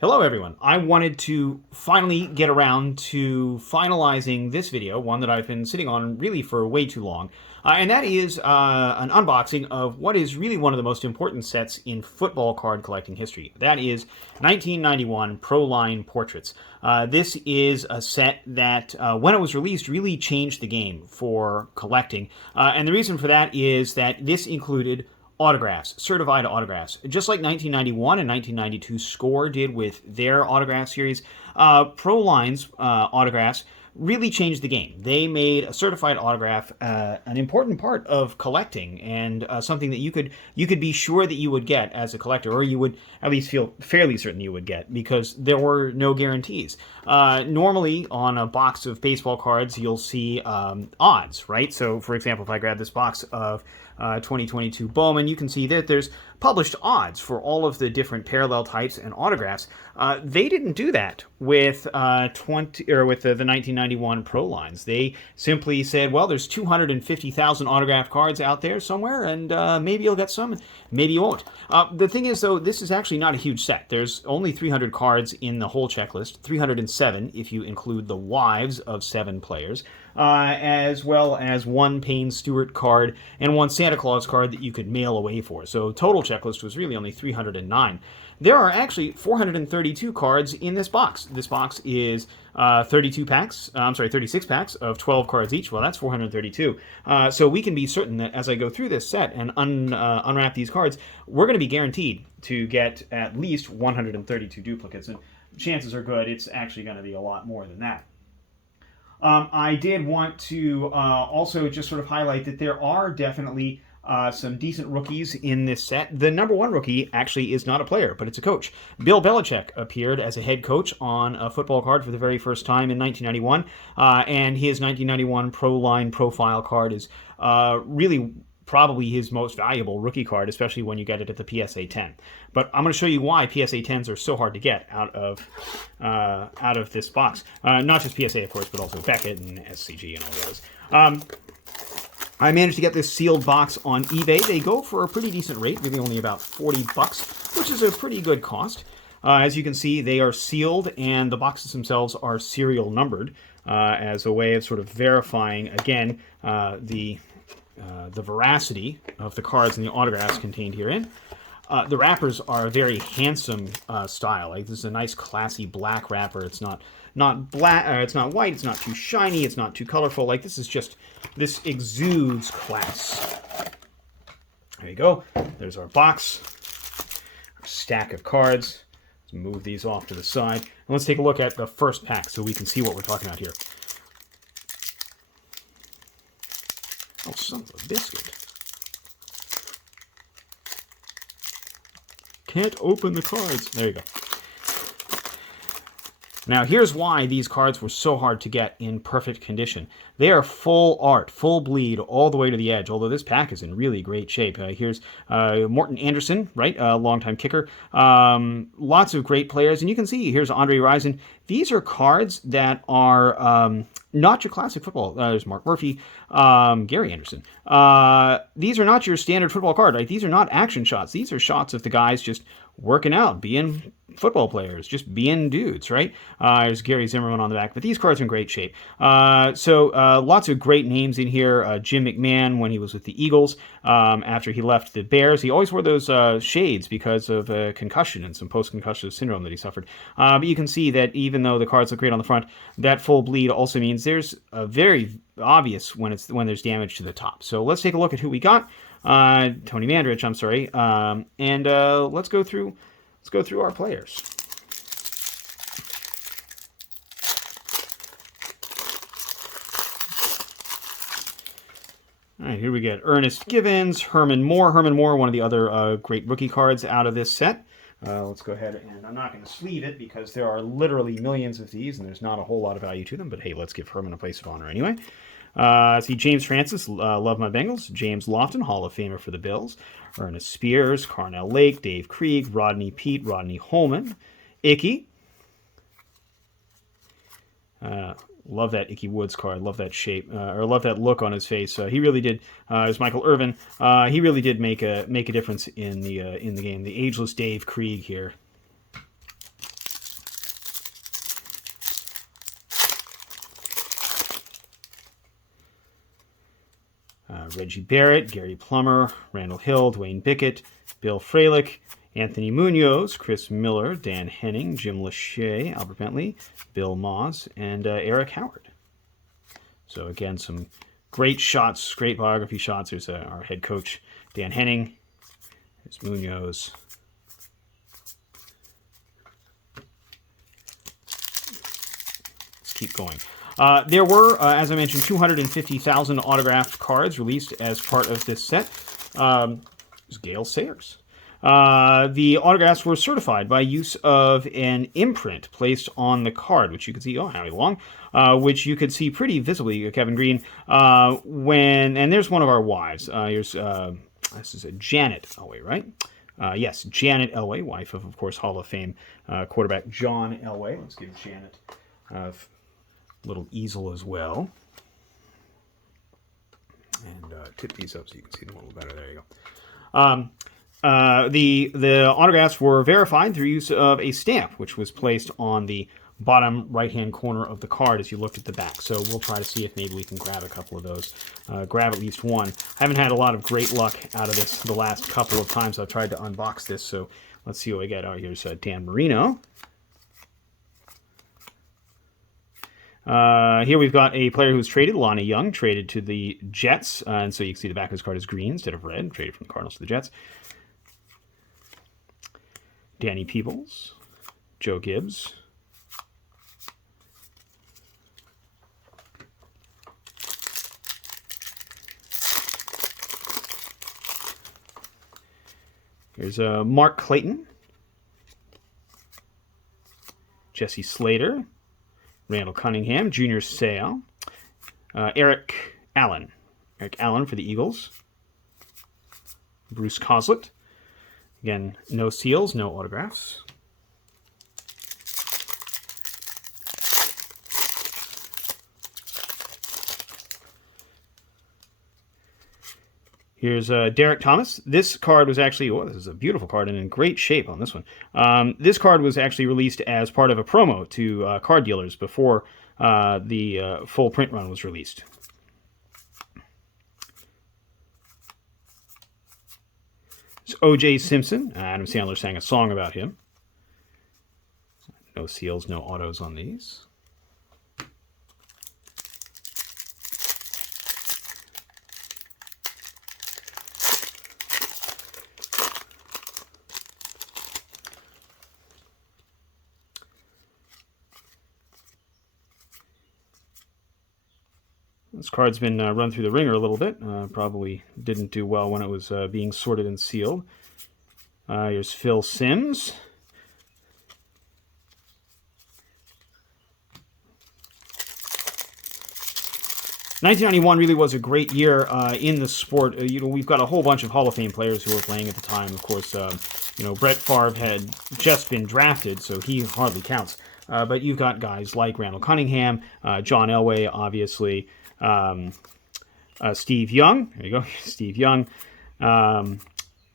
Hello everyone. I wanted to finally get around to finalizing this video, one that I've been sitting on really for way too long, and that is an unboxing of what is really one of the most important sets in football card collecting history. That is 1991 Pro Line Portraits. This is a set that, when it was released, really changed the game for collecting, and the reason for that is that this included autographs, certified autographs. Just like 1991 and 1992 Score did with their autograph series, Pro Line's autographs really changed the game. They made a certified autograph an important part of collecting, and something that you could be sure that you would get as a collector, or you would at least feel fairly certain you would get, because there were no guarantees. Normally, on a box of baseball cards, you'll see odds, right? So, for example, if I grab this box of 2022 Bowman, you can see that there's published odds for all of the different parallel types and autographs. They didn't do that with the 1991 Pro Lines. They simply said, well, there's 250,000 autographed cards out there somewhere, and maybe you'll get some, maybe you won't. The thing is, though, this is actually not a huge set. There's only 300 cards in the whole checklist, 307 if you include the wives of 7 players, as well as one Payne Stewart card and one Santa Claus card that you could mail away for. So total checklist was really only 309. There are actually 432 cards in this box. This box is 36 packs of 12 cards each. Well, that's 432. So we can be certain that as I go through this set and unwrap these cards, we're going to be guaranteed to get at least 132 duplicates. And chances are good it's actually going to be a lot more than that. I did want to also just sort of highlight that there are definitely some decent rookies in this set. The number one rookie actually is not a player, but it's a coach. Bill Belichick appeared as a head coach on a football card for the very first time in 1991, and his 1991 Pro Line profile card is really probably his most valuable rookie card, especially when you get it at the PSA 10. But I'm going to show you why PSA 10s are so hard to get out of this box. Not just PSA, of course, but also Beckett and SCG and all those. I managed to get this sealed box on eBay. They go for a pretty decent rate, really only about $40, which is a pretty good cost. As you can see, they are sealed, and the boxes themselves are serial numbered as a way of sort of verifying, again, the veracity of the cards and the autographs contained herein. The wrappers are a very handsome style. Like, this is a nice, classy black wrapper. It's not black. It's not white. It's not too shiny. It's not too colorful. Like, this exudes class. There you go. There's our box, our stack of cards. Let's move these off to the side, and let's take a look at the first pack so we can see what we're talking about here. Oh, son of a biscuit. Can't open the cards. There you go. Now, here's why these cards were so hard to get in perfect condition. They are full art, full bleed, all the way to the edge, although this pack is in really great shape. Here's Morton Anderson, right, a longtime kicker. Lots of great players, and you can see here's Andre Rison. These are cards that are not your classic football. There's Mark Murphy, Gary Anderson. These are not your standard football card, right? These are not action shots. These are shots of the guys just working out, being football players, just being dudes, right? There's Gary Zimmerman on the back, but these cards are in great shape. So lots of great names in here. Jim McMahon, when he was with the Eagles, after he left the Bears, he always wore those shades because of concussion and some post-concussion syndrome that he suffered. But you can see that even though the cards look great on the front, that full bleed also means there's a very obvious when there's damage to the top. So let's take a look at who we got. Tony Mandrich, I'm sorry, and let's go through our players. All right, here we get Ernest Givens, Herman Moore. Herman Moore, one of the other great rookie cards out of this set. Let's go ahead, and I'm not going to sleeve it because there are literally millions of these, and there's not a whole lot of value to them. But hey, let's give Herman a place of honor anyway. See James Francis, love my Bengals. James Lofton, Hall of Famer for the Bills. Ernest Spears, Carnell Lake, Dave Krieg, Rodney Peete, Rodney Holman. Icky. Love that Icky Woods card. Love that shape, or love that look on his face. He really did. There's Michael Irvin. He really did make a difference in the game. The ageless Dave Krieg here. Reggie Barrett, Gary Plummer, Randall Hill, Dwayne Bickett, Bill Fralick, Anthony Munoz, Chris Miller, Dan Henning, Jim Lachey, Albert Bentley, Bill Moss, and Eric Howard. So again, some great shots, great biography shots. There's our head coach, Dan Henning. There's Munoz. Let's keep going. There were, as I mentioned, 250,000 autographed cards released as part of this set. There's Gale Sayers. The autographs were certified by use of an imprint placed on the card, which you can see, Howie Long, which you could see pretty visibly, Kevin Green, and there's one of our wives. Here's, this is a Janet Elway, right? Yes, Janet Elway, wife of course, Hall of Fame quarterback John Elway. Let's give Janet a little easel as well. And tip these up so you can see them a little better. There you go. The autographs were verified through use of a stamp, which was placed on the bottom right-hand corner of the card as you looked at the back. So we'll try to see if maybe we can grab a couple of those. Grab at least one. I haven't had a lot of great luck out of this the last couple of times I've tried to unbox this, so let's see what we get. Here's Dan Marino. Here we've got a player who's traded, Lonnie Young, traded to the Jets, and so you can see the back of his card is green instead of red, traded from the Cardinals to the Jets. Danny Peebles, Joe Gibbs, here's Mark Clayton, Jesse Slater, Randall Cunningham, Junior Seau, Eric Allen for the Eagles, Bruce Coslett. Again, no seals, no autographs. Here's Derek Thomas. This card was actually, this is a beautiful card and in great shape on this one. This card was actually released as part of a promo to card dealers before the full print run was released. It's O.J. Simpson. Adam Sandler sang a song about him. No seals, no autos on these. This card's been run through the ringer a little bit. Probably didn't do well when it was being sorted and sealed. Here's Phil Simms. '91 really was a great year in the sport. We've got a whole bunch of Hall of Fame players who were playing at the time. Of course, Brett Favre had just been drafted, so he hardly counts. But you've got guys like Randall Cunningham, John Elway, obviously. Steve Young, there you go, Steve Young, Sean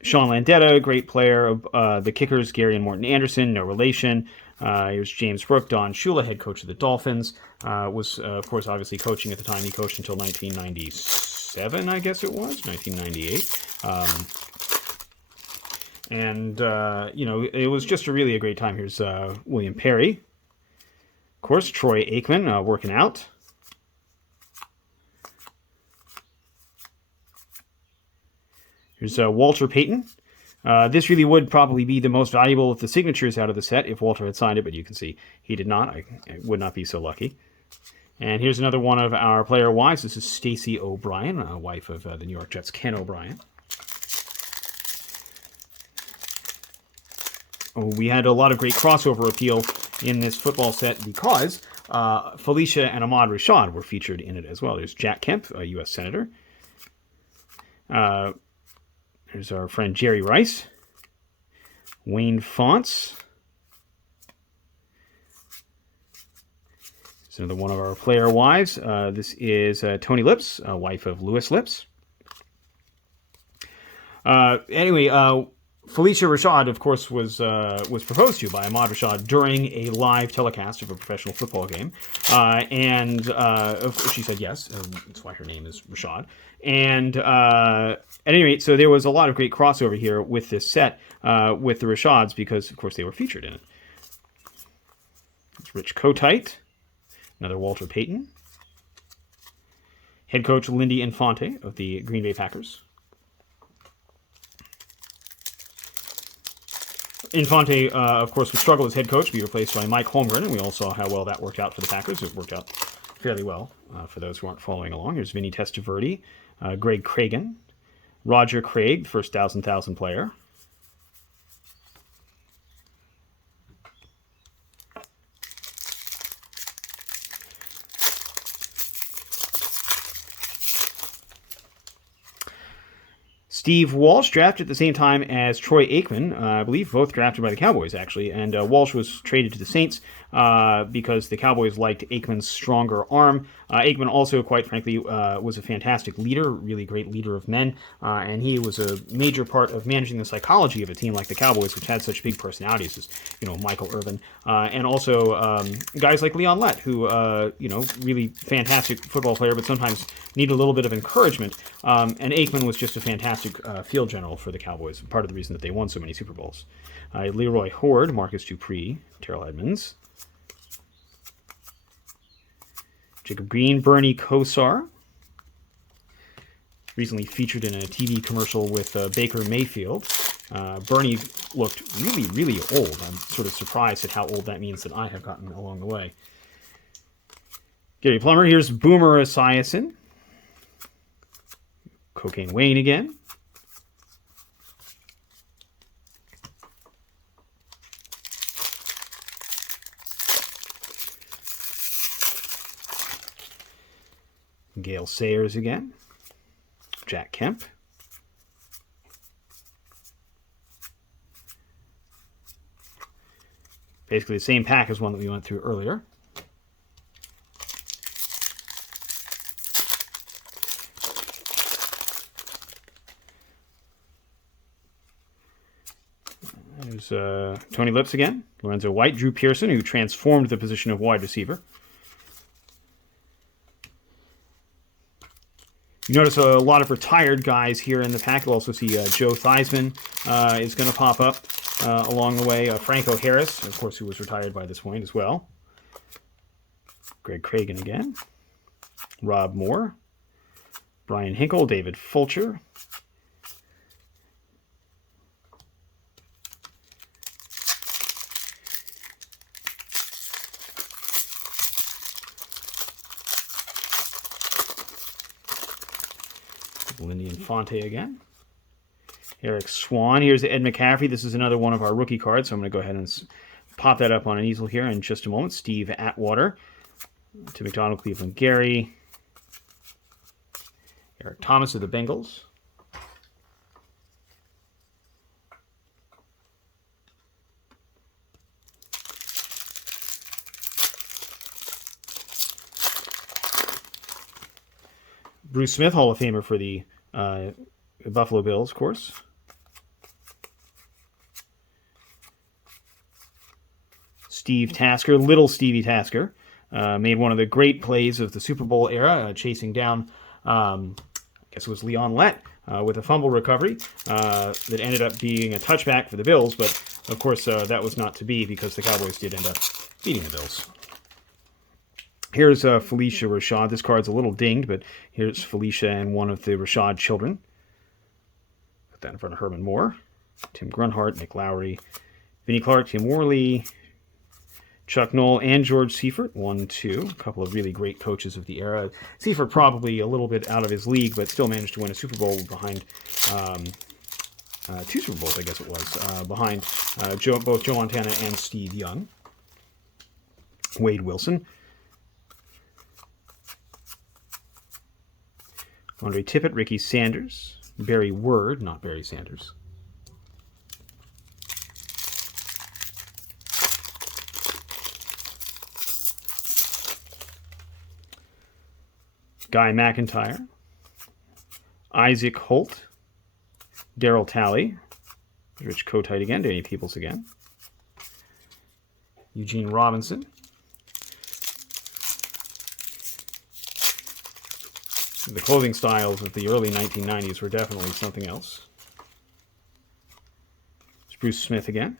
Landetta, great player, the kickers, Gary and Morton Anderson, no relation. Here's James Brooke, Don Shula, head coach of the Dolphins, was, of course, obviously coaching at the time. He coached until 1997, I guess it was, 1998. It was just really a great time. Here's William Perry, of course, Troy Aikman, working out. Here's Walter Payton. This really would probably be the most valuable of the signatures out of the set if Walter had signed it, but you can see he did not. I would not be so lucky. And here's another one of our player wives. This is Stacey O'Brien, wife of the New York Jets' Ken O'Brien. We had a lot of great crossover appeal in this football set because Felicia and Ahmad Rashad were featured in it as well. There's Jack Kemp, a U.S. Senator. There's our friend Jerry Rice, Wayne Fonts. This is another one of our player wives. This is Tony Lips, wife of Lewis Lips. Felicia Rashad, of course, was proposed to by Ahmad Rashad during a live telecast of a professional football game, and she said yes. That's why her name is Rashad. And at any rate, so there was a lot of great crossover here with this set with the Rashads because, of course, they were featured in it. It's Rich Kotite, another Walter Payton, head coach Lindy Infante of the Green Bay Packers. Infante, of course, would struggle as head coach, be replaced by Mike Holmgren, and we all saw how well that worked out for the Packers. It worked out fairly well for those who aren't following along. Here's Vinny Testaverde, Greg Cragen, Roger Craig, the first 1,000 player. Steve Walsh, drafted at the same time as Troy Aikman, I believe both drafted by the Cowboys, actually. And Walsh was traded to the Saints because the Cowboys liked Aikman's stronger arm. Aikman also, quite frankly, was a fantastic leader, really great leader of men. And he was a major part of managing the psychology of a team like the Cowboys, which had such big personalities as, Michael Irvin. And also guys like Leon Lett, who, really fantastic football player, but sometimes need a little bit of encouragement. And Aikman was just a fantastic field general for the Cowboys, part of the reason that they won so many Super Bowls. Leroy Horde, Marcus Dupree, Terrell Edmonds, Jacob Green, Bernie Kosar, recently featured in a TV commercial with Baker Mayfield. Bernie looked really, really old. I'm sort of surprised at how old that means that I have gotten along the way. Gary Plummer, here's Boomer Esiason. Cocaine Wayne again. Gale Sayers again. Jack Kemp. Basically the same pack as one that we went through earlier. There's Tony Lips again. Lorenzo White. Drew Pearson, who transformed the position of wide receiver. You notice a lot of retired guys here in the pack. You'll also see Joe Theismann is going to pop up along the way. Franco Harris, of course, who was retired by this point as well. Greg Cragen again. Rob Moore. Brian Hinkle. David Fulcher. Lindy Infante again. Eric Swan. Here's Ed McCaffrey. This is another one of our rookie cards, so I'm going to go ahead and pop that up on an easel here in just a moment. Steve Atwater. To McDonald, Cleveland Gary. Eric Thomas of the Bengals. Bruce Smith, Hall of Famer for the Buffalo Bills, of course. Steve Tasker, little Stevie Tasker, made one of the great plays of the Super Bowl era, chasing down, I guess it was Leon Lett, with a fumble recovery that ended up being a touchback for the Bills, but of course that was not to be because the Cowboys did end up beating the Bills. Here's Felicia Rashad. This card's a little dinged, but here's Felicia and one of the Rashad children. Put that in front of Herman Moore. Tim Grunhart, Nick Lowry, Vinnie Clark, Tim Worley, Chuck Knoll, and George Seifert. 1, 2. A couple of really great coaches of the era. Seifert probably a little bit out of his league, but still managed to win a Super Bowl behind 2 Super Bowls, I guess it was, behind both Joe Montana and Steve Young. Wade Wilson. Andre Tippett, Ricky Sanders, Barry Word, not Barry Sanders. Guy McIntyre, Isaac Holt, Darryl Talley, Rich Kotite again. Danny Peoples again. Eugene Robinson. The clothing styles of the early 1990s were definitely something else. It's Bruce Smith again.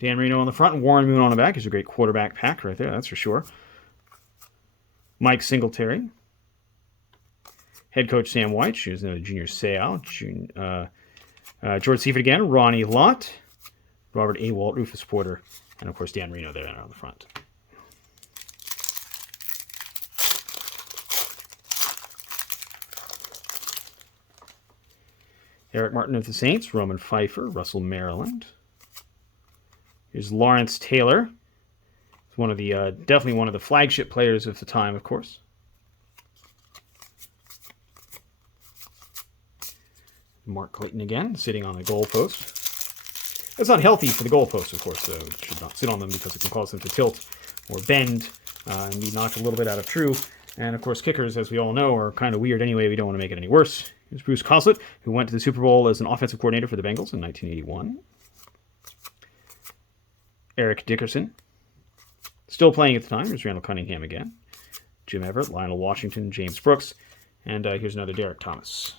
Dan Marino on the front and Warren Moon on the back. Is a great quarterback pack right there, that's for sure. Mike Singletary. Head coach Sam White. Here's another Junior Seau. George Seifert again. Ronnie Lott. Robert A. Walt. Rufus Porter. And, of course, Dan Marino there on the front. Eric Martin of the Saints. Roman Pfeiffer. Russell Maryland. Here's Lawrence Taylor. One of the definitely one of the flagship players of the time, of course. Mark Clayton again, sitting on the goalpost. That's not healthy for the goalposts, of course, though. You should not sit on them because it can cause them to tilt or bend and be knocked a little bit out of true. And, of course, kickers, as we all know, are kind of weird anyway. We don't want to make it any worse. Here's Bruce Coslett, who went to the Super Bowl as an offensive coordinator for the Bengals in 1981. Eric Dickerson. Still playing at the time. Here's Randall Cunningham again. Jim Everett, Lionel Washington, James Brooks. And here's another Derek Thomas.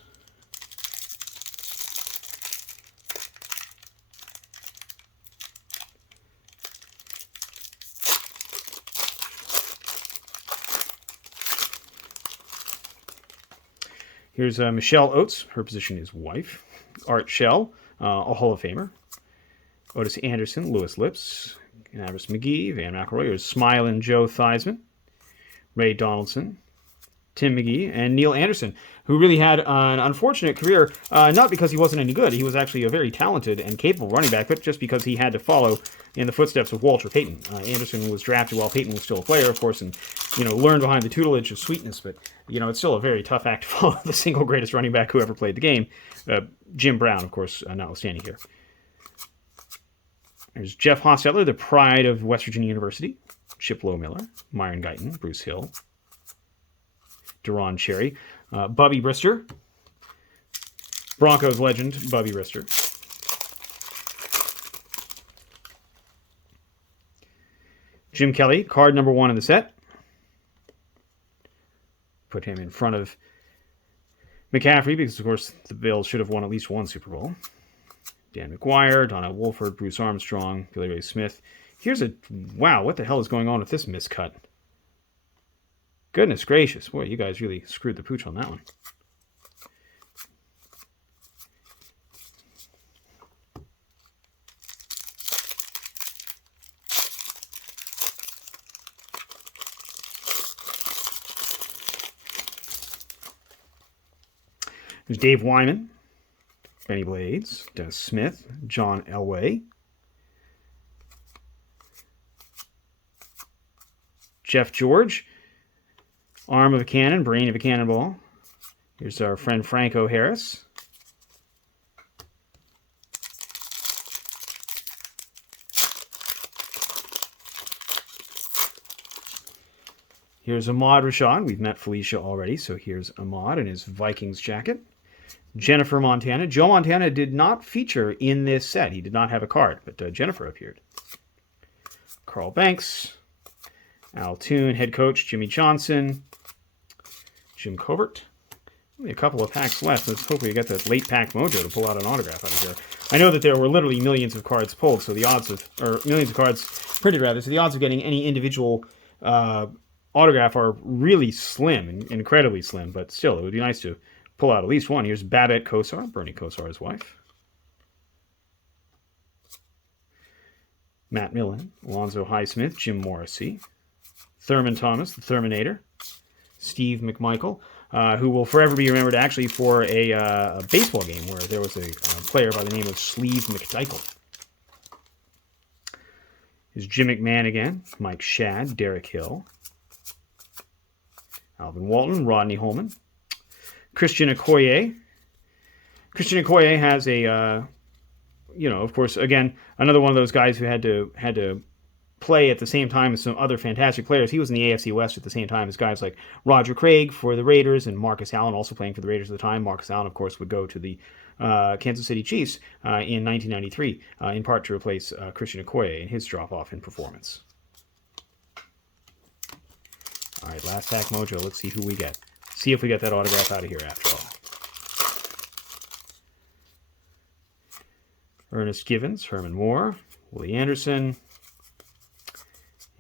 Here's Michelle Oates. Her position is wife. Art Shell, a Hall of Famer. Otis Anderson, Lewis Lips. Averitt McGee, Van McElroy. Here's Smilin' Joe Theismann, Ray Donaldson, Tim McGee, and Neil Anderson, who really had an unfortunate career, not because he wasn't any good. He was actually a very talented and capable running back, but just because he had to follow in the footsteps of Walter Payton. Anderson was drafted while Payton was still a player, of course, and learned behind the tutelage of Sweetness, but it's still a very tough act to follow the single greatest running back who ever played the game. Jim Brown, of course, notwithstanding here. There's Jeff Hostetler, the pride of West Virginia University. Chip Low-Miller, Myron Guyton, Bruce Hill, Deron Cherry, Bubby Brister, Broncos legend, Bubby Brister. Jim Kelly, card number 1 in the set. Put him in front of McCaffrey because, of course, the Bills should have won at least one Super Bowl. Dan McGuire, Donnell Wolford, Bruce Armstrong, Billy Ray Smith. Here's a... Wow, what the hell is going on with this miscut? Goodness gracious. Boy, you guys really screwed the pooch on that one. There's Dave Wyman, Benny Blades, Dennis Smith, John Elway, Jeff George, arm of a cannon, brain of a cannonball. Here's our friend Franco Harris. Here's Ahmad Rashad. We've met Felicia already, so here's Ahmad in his Vikings jacket. Jennifer Montana. Joe Montana did not feature in this set. He did not have a card, but Jennifer appeared. Carl Banks. Al Toon, head coach. Jimmy Johnson. Jim Covert. Only a couple of packs left. Let's hope we get that late pack mojo to pull out an autograph out of here. I know that there were literally millions of cards pulled, so the odds of, or millions of cards printed rather, so the odds of getting any individual autograph are really slim, incredibly slim, but still, it would be nice to pull out at least one. Here's Babette Kosar, Bernie Kosar's wife. Matt Millen, Alonzo Highsmith, Jim Morrissey, Thurman Thomas, the Thurminator, Steve McMichael, who will forever be remembered actually for a baseball game where there was a player by the name of Sleeve McDykel. Here's Jim McMahon again, Mike Shadd, Derek Hill, Alvin Walton, Rodney Holman, Christian Okoye, Christian Okoye has a, of course, again, another one of those guys who had to play at the same time as some other fantastic players. He was in the AFC West at the same time as guys like Roger Craig for the Raiders and Marcus Allen also playing for the Raiders at the time. Marcus Allen, of course, would go to the Kansas City Chiefs in 1993, in part to replace Christian Okoye and his drop-off in performance. All right, last pack mojo. Let's see who we get. See if we get that autograph out of here after all. Ernest Givens, Herman Moore, Willie Anderson,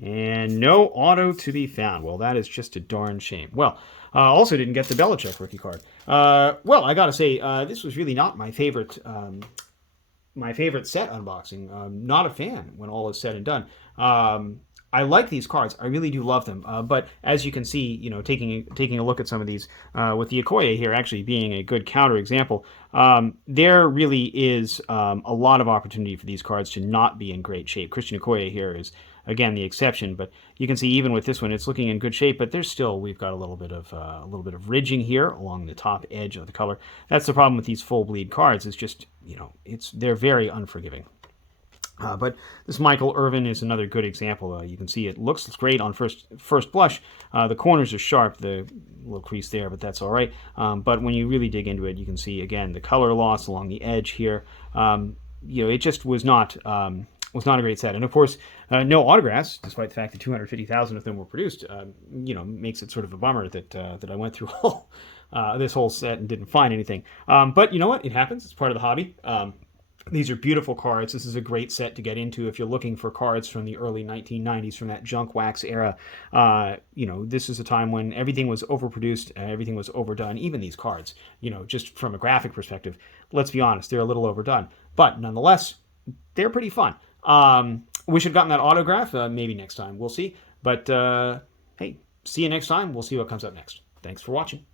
and no auto to be found. Well, that is just a darn shame. Well, also didn't get the Belichick rookie card. Well, I gotta say, this was really not my favorite set unboxing. Not a fan when all is said and done. I like these cards. I really do love them. But as you can see, taking a look at some of these, with the Okoye here actually being a good counter example, there really is a lot of opportunity for these cards to not be in great shape. Christian Okoye here is, again, the exception, but you can see even with this one, it's looking in good shape. But we've got a little bit of ridging here along the top edge of the color. That's the problem with these full bleed cards. It's just, they're very unforgiving. But this Michael Irvin is another good example. You can see it looks great on first blush. The corners are sharp, the little crease there, but that's all right. But when you really dig into it, you can see, again, the color loss along the edge here. It just was not a great set. And, of course, no autographs, despite the fact that 250,000 of them were produced, makes it sort of a bummer that I went through this whole set and didn't find anything. But you know what? It happens. It's part of the hobby. These are beautiful cards. This is a great set to get into if you're looking for cards from the early 1990s, from that junk wax era. This is a time when everything was overproduced, everything was overdone, even these cards. Just from a graphic perspective, let's be honest, they're a little overdone. But nonetheless, they're pretty fun. We should have gotten that autograph maybe next time. We'll see. But hey, see you next time. We'll see what comes up next. Thanks for watching.